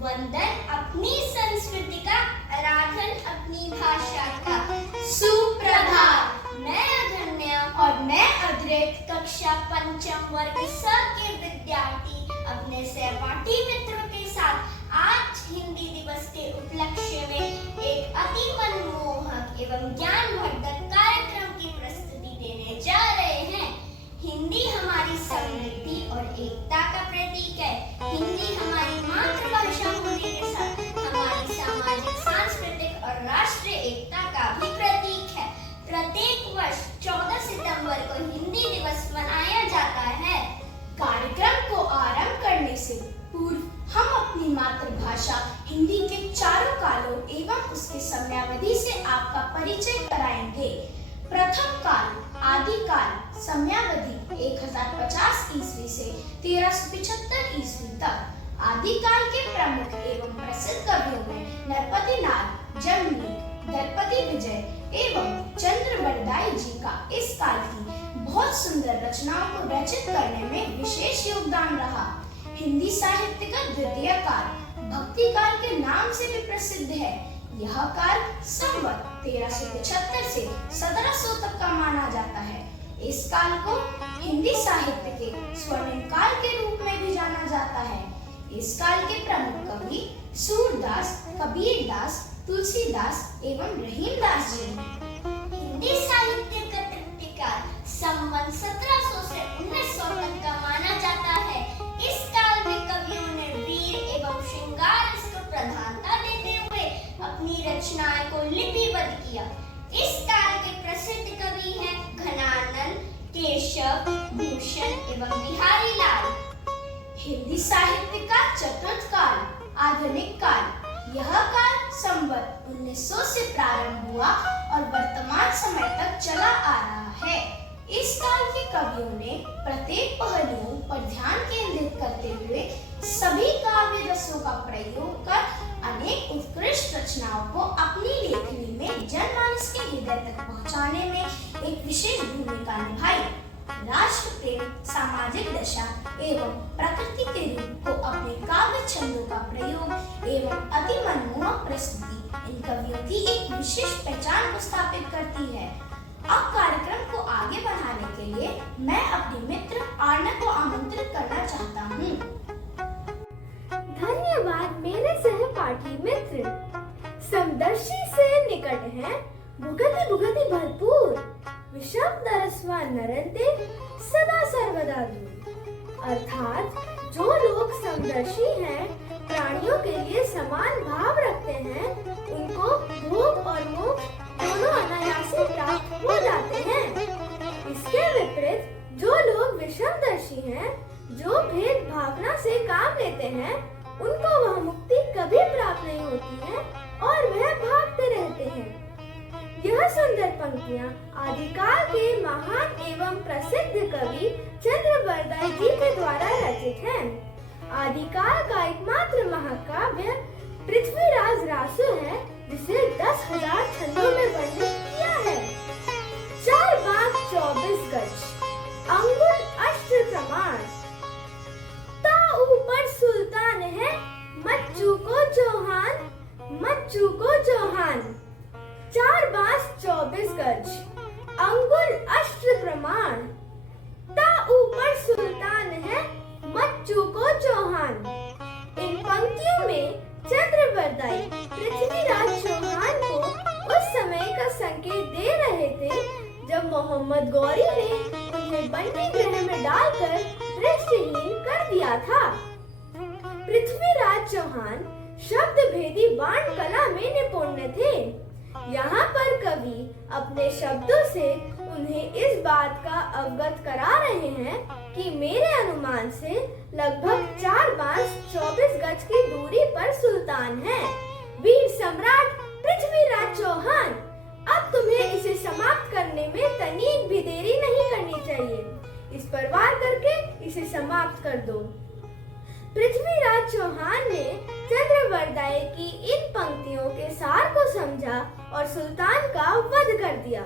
वंदन अपनी संस्कृति का, आराधन अपनी भाषा का। सुप्रभात। मैं अधन्या और मैं अद्वैत कक्षा पंचम वर्ग स के विद्यार्थी अपने सहपाठी मित्रों के साथ आज हिंदी दिवस के उपलक्ष्य में एक अति मनमोहक एवं ज्ञानवर्धक कार्यक्रम की प्रस्तुति देने जा रहे हैं। हिंदी हमारी समृद्धि और एकता का प्रतीक है। हिंदी हमारी मातृभाषा होने के साथ हमारी सामाजिक, सांस्कृतिक और राष्ट्रीय एकता का भी प्रतीक है। प्रत्येक वर्ष 14 सितंबर को हिंदी दिवस मनाया जाता है। कार्यक्रम को आरंभ करने से पूर्व हम अपनी मातृभाषा हिंदी के चारों कालों एवं उसके समयावधि से आपका परिचय कराएंगे। प्रथम काल, आदिकाल, समयावधि 1050 ईस्वी से 1375 ईस्वी तक। आदिकाल के प्रमुख एवं प्रसिद्ध कवियों में नरपति नाथ, जमनीक, दलपति विजय एवं चंद्रवरदाई जी का इस काल की बहुत सुंदर रचनाओं को रचित करने में विशेष योगदान रहा। हिंदी साहित्य का द्वितीय काल भक्ति काल के नाम से भी प्रसिद्ध है। यह काल संवत 1375 से 1700 तक का माना जाता है। इस काल को हिंदी साहित्य के स्वर्णिम काल के रूप में भी जाना जाता है। इस काल के प्रमुख कवि सूरदास, कबीरदास, तुलसीदास एवं रहीमदास जी हैं। हिंदी साहित्य का तृतीय काल संवत 1700 से 1900 तक का माना जाता है। इस काल में कवियों ने वीर एवं श्रृंगार रस को प्रधानता देते हुए अपनी रचनाएं को लिपिबद्ध किया। इस काल के प्रसिद्ध कवि हैं घनानंद, केशव, भूषण एवं बिहारी लाल। हिंदी साहित्य का चतुर्थ काल, आधुनिक काल। यह काल संवत 1900 से प्रारंभ हुआ और वर्तमान समय तक चला आ रहा है। इस काल के कवियों ने प्रत्येक पहलुओं पर ध्यान केंद्रित करते हुए सभी काव्य रसों का प्रयोग कर अनेक उत्कृष्ट रचनाओं को अपनी लेखनी में जनमानस के हृदय तक पहुंचाने में एक विशेष भूमिका निभाई। राष्ट्र प्रेम, सामाजिक दशा एवं प्रकृति के रूप को अपने काव्य छंदों का प्रयोग एवं अति मनमोहक प्रस्तुति इन कवियों की एक विशेष पहचान को स्थापित करती है। अब कार्यक्रम को आगे बढ़ाने के लिए मैं अपने मित्र आर्नव को आमंत्रित करना चाहता हूँ। धन्यवाद मेरे सहपाठी मित्र। समदर्शी से निकट है, भुगति भुगति भरपूर, विषम नरस्वा नरन्ते सदा सर्वदा दूर। अर्थात जो लोग समदर्शी हैं, प्राणियों के लिए समान भाव रखते हैं, उनको भोग और मोक्ष दोनों अनायास प्राप्त हो जाते हैं। इसके विपरीत जो लोग विषमदर्शी हैं, जो भेद भावना से काम लेते हैं, उनको वह मुक्ति कभी प्राप्त नहीं होती है और वह भागते रहते हैं। यह सुंदर पंक्तियां आदिकाल के महान एवं प्रसिद्ध कवि चंद्रवरदाई जी के द्वारा रचित हैं। आदिकाल का एकमात्र महाकाव्य पृथ्वीराज रासो है, जिसे 10,000 छंदों में वर्णित किया है। 4 बाग 24 गज, अंगुल अष्ट प्रमाण, ता ऊपर सुल्तान है, मच्चू को चौहान, मच्चू को चौहान। 4 बाग 24 गज, अंगुल अष्ट प्रमाण, ता ऊपर सुल्तान है, मच्चू को चौहान। इन पंक्तियों में चंद्रवरदाई पृथ्वीराज चौहान को उस समय का संकेत दे रहे थे जब मोहम्मद गौरी ने उन्हें बंदी गृह में डालकर दृष्टिहीन कर दिया था। पृथ्वीराज चौहान शब्द भेदी बाण कला में निपुण थे। यहाँ पर कवि अपने शब्दों से उन्हें इस बात का अवगत करा रहे हैं कि मेरे अनुमान से लगभग 4 बांस 24 गज की दूरी पर सुल्तान है, वीर सम्राट पृथ्वीराज चौहान। अब तुम्हें इसे समाप्त करने में तनिक भी देरी नहीं करनी चाहिए। इस पर वार करके इसे समाप्त कर दो। पृथ्वीराज चौहान ने चंद्रवरदाई की इन पंक्तियों के सार को समझा और सुल्तान का वध कर दिया।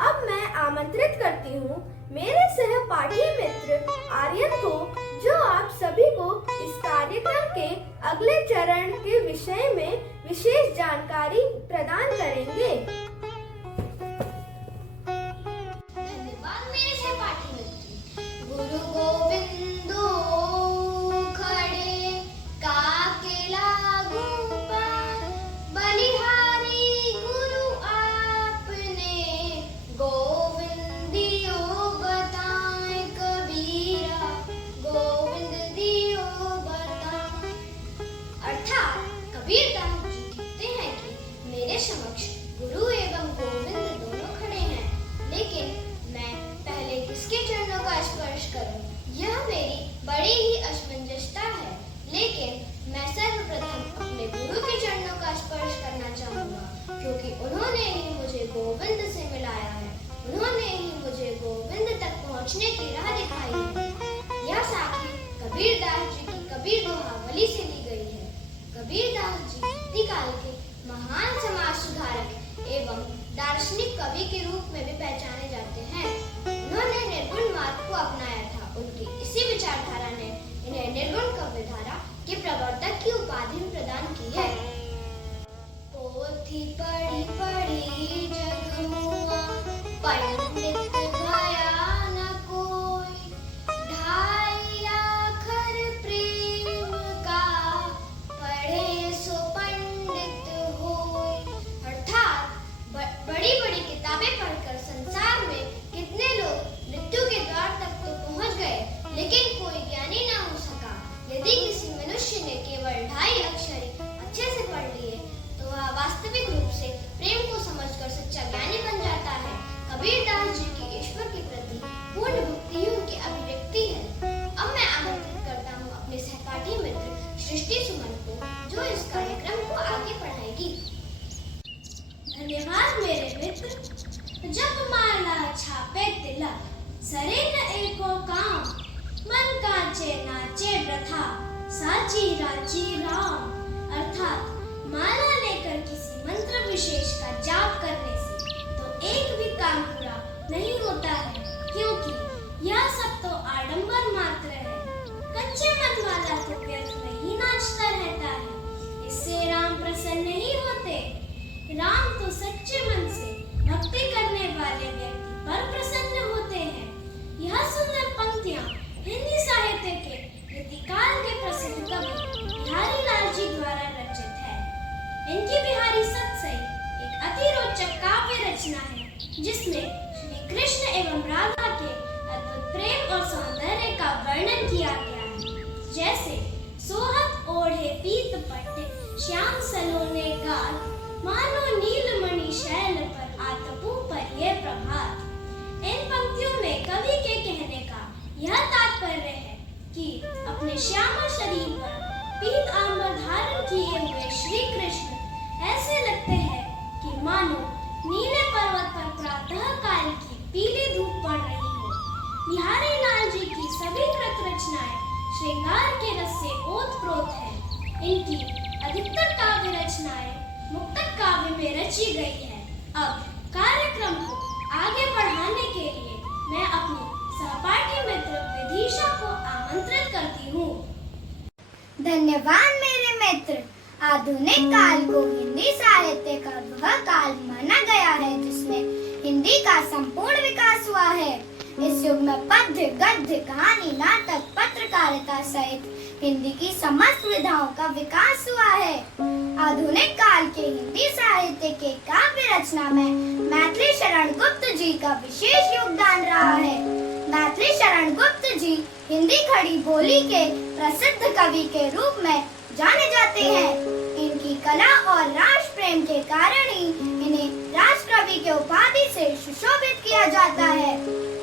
अब मैं आमंत्रित करती हूँ मेरे सहपाठी मित्र आर्यन को, जो आप सभी को इस कार्यक्रम के अगले चरण के विषय में विशेष जानकारी प्रदान करेंगे। धन्यवाद मेरे सहपाठी मित्र। गुरु गोविंदो खड़े काके लागू पार, बलिहारी गुरु आपने गोविंद दियो बताए कबीरा, गोविंद दियो बताए। अर्थात कबीरदास जी कहते हैं कि मेरे समक्ष गुरु एवं गोविंद दोनों खड़े हैं, लेकिन मैं पहले किसके चरणों का स्पर्श करूं, यह मेरी बड़ी ही असमंजसता है। लेकिन मैं सर्वप्रथम अपने गुरु के चरणों का स्पर्श करना चाहूंगा, क्योंकि उन्होंने ही मुझे गोविंद से मिलाया है, उन्होंने ही मुझे गोविंद तक पहुंचने की राह दिखाई है। यह साखी कबीरदास जी की कबीर दोहावली से ली गई है। कबीरदास जी इसी काल के महान समाज सुधारक एवं दार्शनिक कवि के रूप में भी पहचाने जाते हैं। उन्होंने निर्गुण मार्ग को अपनाया था। उनकी इसी विचारधारा ने इन्हें निर्गुण काव्यधारा के प्रवर्तक की उपाधि प्रदान की है। पोथी पढ़ी पढ़ी जग हुआ, पंडित भया न कोई, ढाई आखर प्रेम का, पढ़े सो पंडित होय। अर्थात बड़ी बड़ी किताबें पढ़कर संसार में कितने लोग मृत्यु के द्वार तक तो पहुंच गए, लेकिन कोई ज्ञानी ना हो सका। यदि किसी मनुष्य ने केवल 2.5 अक्षर अच्छे से पढ़ लिए तो वह वास्तविक रूप से प्रेम को समझकर सच्चा ज्ञानी बन जाता है। कबीरदास जी की ईश्वर के प्रति पूर्ण भक्ति ही उनकी अभिव्यक्ति है। अब मैं आमंत्रित करता हूँ अपने सहपाठी मित्र सृष्टि सुमन को, जो इस कार्यक्रम को आगे बढ़ाएगी। धन्यवाद मेरे मित्र। जब माला छापे तिलक, सरे न एको काम, मन कांचे नाचे प्रथा, साची राची राम। अर्थात माला लेकर किसी मंत्र विशेष का जाप करने से तो एक भी काम पूरा नहीं होता है, क्योंकि यह सब तो आडंबर मात्र है। कच्चे मन वाला तो व्यर्थ में ही नाचता रहता है, इससे राम प्रसन्न नहीं होते। राम तो सच्चे मन से भक्ति करने वाले व्यक्ति पर प्रसन्न होते हैं। यह सुंदर पंक्तियां हिंदी साहित्य के रीतिकाल के प्रसिद्ध कवि बिहारी लाल जी द्वारा रचित है। इनकी बिहारी सत्सई एक अति रोचक काव्य रचना है, जिसमें श्री कृष्ण एवं राधा के अद्भुत प्रेम और सौंदर्य का वर्णन किया गया है। जैसे सोहत ओढ़े पीत पट्टे, श्याम सलोने गाल, मानो नीलमणि शैल पर आतपू पर ये प्रभात। इन पंक्तियों में कवि के कहने का यह तात्पर्य है कि अपने श्यामल शरीर पर पीत आंबर धारण किए हुए श्री कृष्ण ऐसे लगते हैं कि मानो नीले पर्वत पर प्रातः काल की पीली धूप पड़ रही हो। बिहारी लाल जी की सभी कृत रचनाएं श्रृंगार के रस से ओतप्रोत हैं। इनकी अधिकतर काव्य रचनाएं मुक्तक काव्य में रची गई है। अब कार्यक्रम को आगे बढ़ाने के लिए मैं अपनी सहपाठी मित्र विदिशा को आमंत्रित करती हूँ। धन्यवाद मेरे मित्र। आधुनिक काल को हिंदी साहित्य का वह काल माना गया है जिसमें हिंदी का संपूर्ण विकास हुआ है। इस युग में पद्य, गद्य, कहानी, नाटक, पत्रकारिता सहित हिंदी की समस्त विधाओं का विकास हुआ है। आधुनिक काल के हिंदी साहित्य के काव्य रचना में मैथिली शरण गुप्त जी का विशेष योगदान रहा है। मैथिली शरण गुप्त जी हिंदी खड़ी बोली के प्रसिद्ध कवि के रूप में जाने जाते हैं। इनकी कला और राष्ट्र प्रेम के कारण ही इन्हें राष्ट्रकवि के उपाधि से सुशोभित किया जाता है।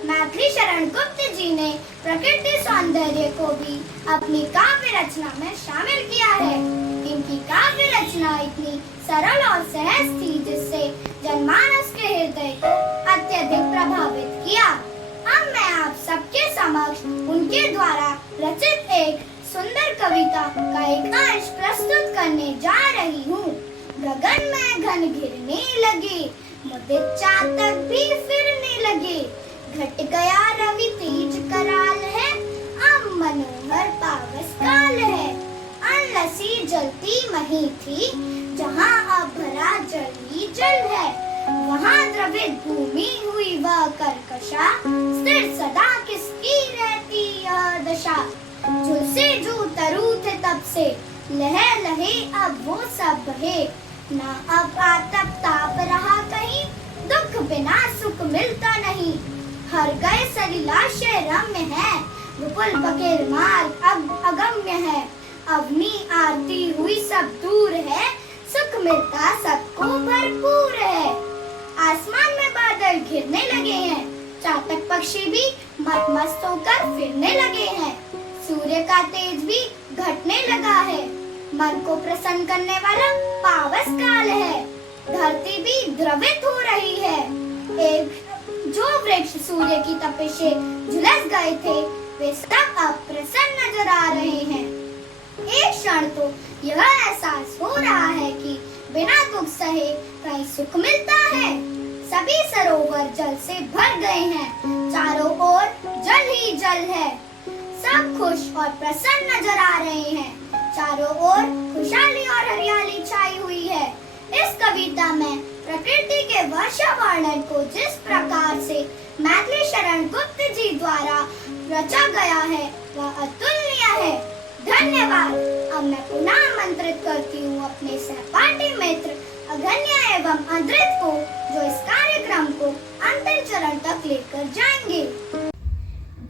मैथिली शरण गुप्त जी ने प्रकृति सौंदर्य को भी अपनी काव्य रचना में शामिल किया है। इनकी काव्य रचना इतनी सरल और सहज थी जिससे जनमानस के हृदय को अत्यधिक प्रभावित किया। अब मैं आप सबके समक्ष उनके द्वारा रचित एक सुंदर कविता का एक अंश प्रस्तुत करने जा रही हूँ। गगन में घन घिरने लगे, मुदित चातक भी फिरने लगे, घट गया रवि तेज कराल है, अब मनोहर पावस काल है, अनलसी जलती मही थी, जहाँ अब भरा जल ही जल है। वहाँ द्रवित भूमि हुई वह कर्कशा, स्थिर सदा किसकी रहती यह दशा। झुलसे जो तरु थे तब से, लहे लहे अब वो सब बहे। ना अब आतप ताप रहा कहीं, दुख बिना सुख मिलता नहीं। हर गए सलिलाशय रम्य है, विपुल बकेर मार्ग अब अगम्य है। अग्नि आरती हुई सब दूर है, सुख मिलता सबको भरपूर है। आसमान में बादल घिरने लगे हैं, चातक पक्षी भी मस्त होकर फिरने लगे हैं। सूर्य का तेज भी घटने लगा है, मन को प्रसन्न करने वाला पावस काल है। धरती भी द्रवित हो रही है, एक जो वृक्ष सूर्य की तपिश से झुलस गए थे, वे सब अब प्रसन्न नजर आ रहे हैं। एक क्षण तो यह एहसास हो रहा है कि बिना दुख सहे कहीं सुख मिलता है। सभी सरोवर जल से भर गए हैं, चारों ओर जल ही जल है। सब खुश और प्रसन्न नजर आ रहे हैं, चारों ओर खुशहाली और हरियाली छाई हुई है। इस कविता में प्रकृति के वर्षा वर्णन को जिस प्रकार से मैथिली शरण गुप्त जी द्वारा रचा गया है, वह अतुलनीय है। धन्यवाद। अब मैं पुनः आमंत्रित करती हूँ अपने सहपाठी मित्र अगन्या एवं अद्रित को, जो इस कार्यक्रम को अंतिम चरण तक लेकर जाएंगे।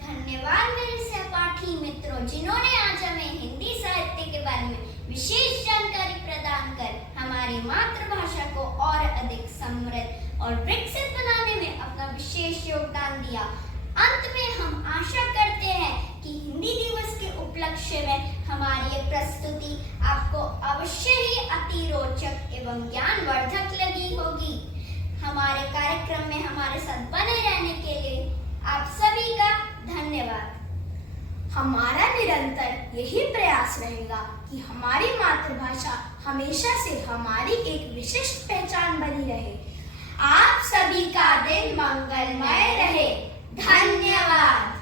धन्यवाद मेरे सहपाठी मित्रों, जिन्होंने आज हमें हिंदी साहित्य के बारे में विशेष जानकारी प्रदान कर हमारी मातृभाषा को और अधिक समृद्ध और विकसित बनाने में अपना विशेष योगदान दिया। अंत में हम आशा करते हैं कि हिंदी दिवस के उपलक्ष्य में हमारी ये प्रस्तुति आपको अवश्य ही अति रोचक एवं ज्ञानवर्धक लगी होगी। हमारे कार्यक्रम में हमारे साथ बने रहने के लिए आप सभी का धन्यवाद। हमारा निरंतर यही प्रयास रहेगा कि हमारी मातृभाषा हमेशा से हमारी एक विशिष्ट पहचान बनी रहे। आप सभी का दिन मंगलमय रहे। धन्यवाद।